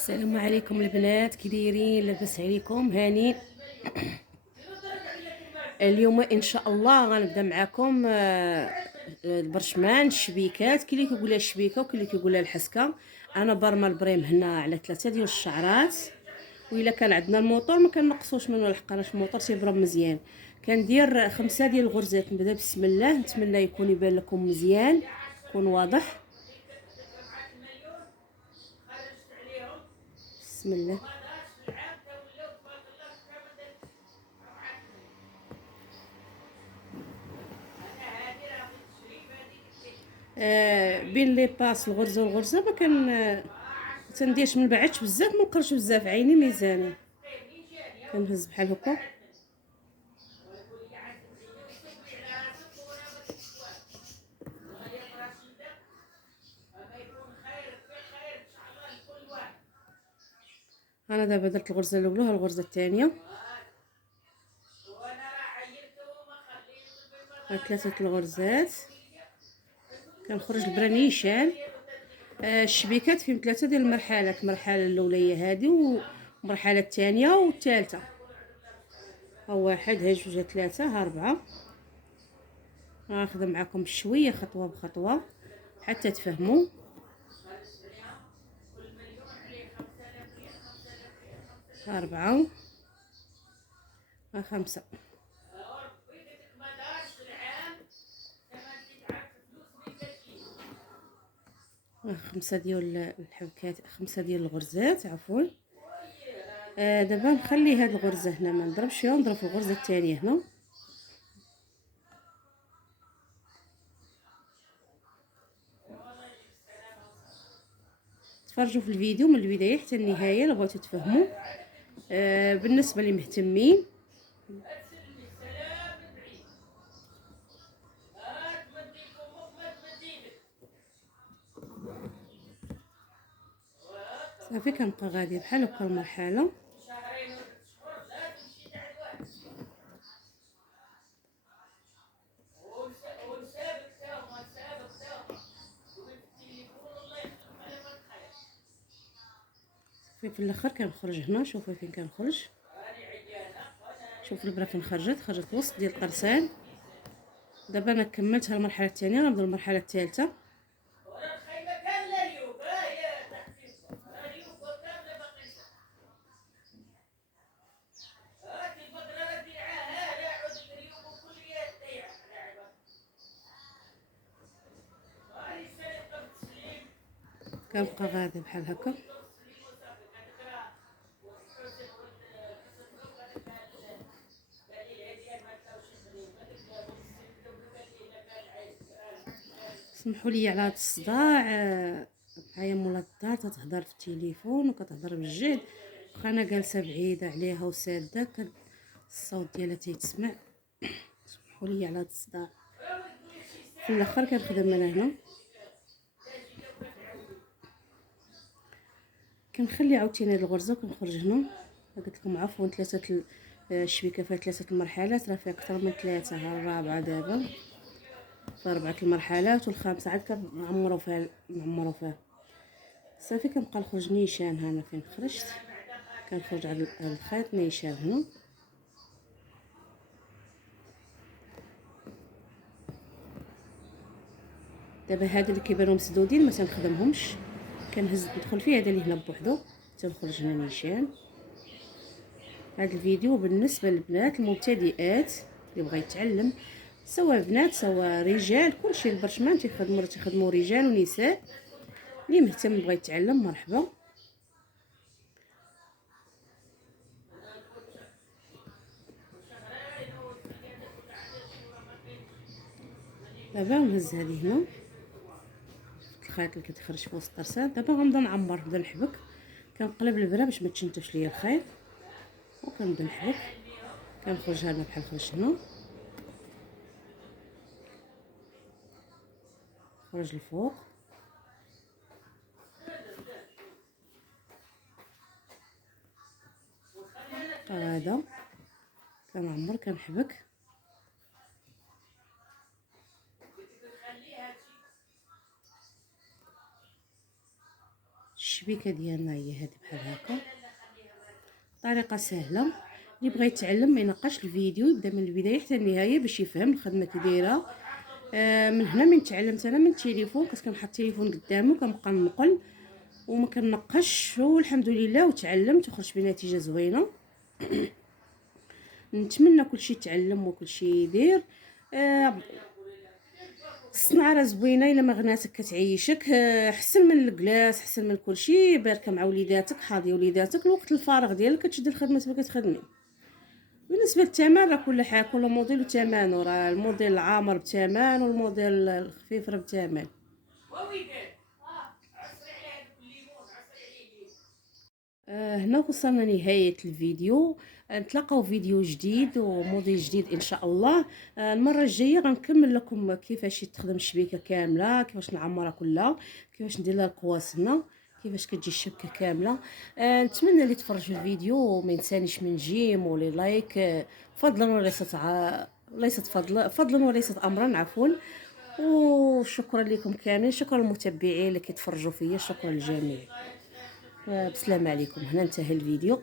السلام عليكم البنات، كي دايرين؟ لاباس عليكم؟ هاني. اليوم ان شاء الله غنبدا معكم البرشمان الشبيكات. كاين اللي كيقولها الشبيكه وكاين اللي كيقولها الحسكه. انا برمى البريم هنا على 3 ديال الشعرات، وإلا كان عندنا الموطور ما كنقصوش منه لحقاش الموطور تيبرم مزيان. كندير 5 ديال الغرزات. نبدا بسم الله. نتمنى يكون يبان لكم مزيان، يكون واضح. بسم الله. بين لي باس الغرزه والغرزه ما كان تنديرش، من بعدش بزاف، ما نقرش بزاف، عيني ميزاني. كنهز بحال هكا. انا دابا درت الغرزه الاولى، ها الغرزه الثانيه، ها 3 الغرزات. كنخرج البرا نيشان. الشبيكات فيهم 3 ديال المرحلات. المرحله الاولى هي هذه، والمرحله الثانيه والثالثه. ها واحد، ها جوج، ها 3، ها 4. غنخدم معكم شويه خطوه بخطوه حتى تفهموا. 4، 5. 5 ديال الحبكات، 5 ديال الغرزات، عفوا. دابا نخلي هاد الغرزه هنا، ما نضربش فيها، نضرب في الغرزه الثانيه هنا. تفرجوا في الفيديو من البدايه حتى النهايه لو بغيتوا تفهموا. بالنسبه اللي مهتمين، صافي كنبقى غاديه بحال هكا المرحله. صافي في الاخر كنخرج هنا. شوفوا فين كنخرج، شوفوا البرا فين خرجت وسط ديال القرصان. دابا انا كملت المرحله الثانيه، غنبدا المرحله الثالثه. كنبقى غادي بحال هكا. سمحوا لي على هذا الصداع. معايا مولا الدار تتهضر في التليفون وكتهضر بالجهد، واخا انا جالسه بعيده عليها وساده، الصوت ديالها تيتسمع. سمحوا لي على هذا الصداع. في الاخر كنخدم انا هنا، كنخلي عاوتاني هاد الغرزه وكنخرج هنا. قلت لكم عفوا 3 الشبيكه فيها 3 المرحلات، راه فيها اكثر من 3. ها الرابعه دابا، في 4 المرحلات، والخامسه عاد كنعمروا فيها. صافي كنبقى نخرج نيشان. هنا فين خرجت كنخرج على الخيط نيشان هنا. دابا هاد اللي كيبانو مسدودين ما تنخدمهمش، كنهز ندخل فيه هذا اللي هنا بوحدو، تنخرج هنا نيشان. هذا الفيديو بالنسبه للبنات المبتدئات اللي بغا يتعلم، سواء بنات سواء رجال، كلشي البرشمان تيخدموا رجال ونساء. اللي مهتم بغا يتعلم مرحبا. دابا نهز هذه هنا الخيط اللي كتخرج في وسط الطرسات. دابا غنبدا نعمر، نبدا نحبك. كنقلب البرا باش ما تشنتفش ليا الخيط، وكنبدا نحبك. كنخرج هنا بحال خرجت هنا، خرج الفوق هذا. كنعمر كنحبك. الشبيكه ديالنا هي هذه بحال هكا. طريقه سهله، اللي بغى يتعلم ما ينقاش الفيديو، يبدا من البدايه حتى النهايه باش يفهم الخدمه كي دايره. من هنا من تعلمت انا من التليفون، كنحط التليفون قدامه كنبقى نقل وما كنقش، والحمد لله وتعلمت وخرجت بنتيجه زوينه. نتمنى كلشي يتعلم وكلشي يدير. الصنعه راه زوينه الا ما غناتك كتعيشك، حسن من الكلاس، حسن من كلشي، باركه مع وليداتك، حاضي وليداتك، الوقت الفارغ ديالك كتشد الخدمه ما كتخدمي. بالنسبه للثمن راه كل حاجه كل موديل وثمنه، راه الموديل العامر بثمن والموديل الخفيف راه بثمن. هنا وصلنا نهاية الفيديو. نتلاقاو فيديو جديد وموديل جديد ان شاء الله. المره الجايه غنكمل لكم كيفاش تخدم الشبيكه كامله، كيفاش نعمرها كلها، كيفاش ندير لها القواسنه، كيفاش كتجي الشبكه كامله. نتمنى اللي تفرج في الفيديو وما ينسانيش من جيم ولي لايك، فضلا ليست فضلا وليست امرا، عفوا. وشكرا لكم كاملين، شكرا للمتابعين اللي كيتفرجوا فيا، شكرا للجميع. بسلام عليكم، هنا انتهى الفيديو.